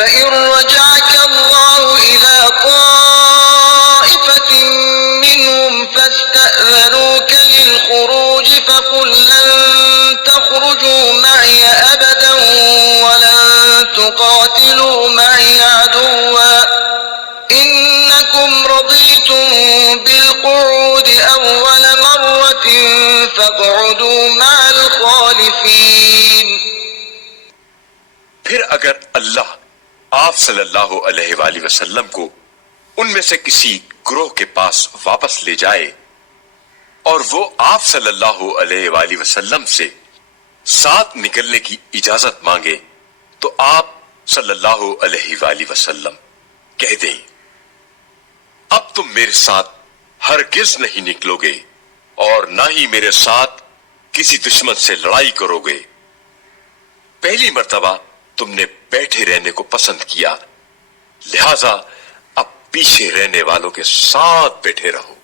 فإن رجعك الله إلى طائفة منهم فاستأذنوك للخروج فقل لن تخرجوا معي أبدا ولن تقاتلوا معي عدوا إنكم رضيتم بالقعود أول مرة فاقعدوا مع الخالفين. پھر اگر اللہ آپ صلی اللہ علیہ وآلہ وسلم کو ان میں سے کسی گروہ کے پاس واپس لے جائے اور وہ آپ صلی اللہ علیہ وآلہ وسلم سے ساتھ نکلنے کی اجازت مانگے تو آپ صلی اللہ علیہ وآلہ وسلم کہہ دیں اب تم میرے ساتھ ہرگز نہیں نکلو گے اور نہ ہی میرے ساتھ کسی دشمن سے لڑائی کرو گے. پہلی مرتبہ تم نے بیٹھے رہنے کو پسند کیا، لہذا اب پیچھے رہنے والوں کے ساتھ بیٹھے رہو.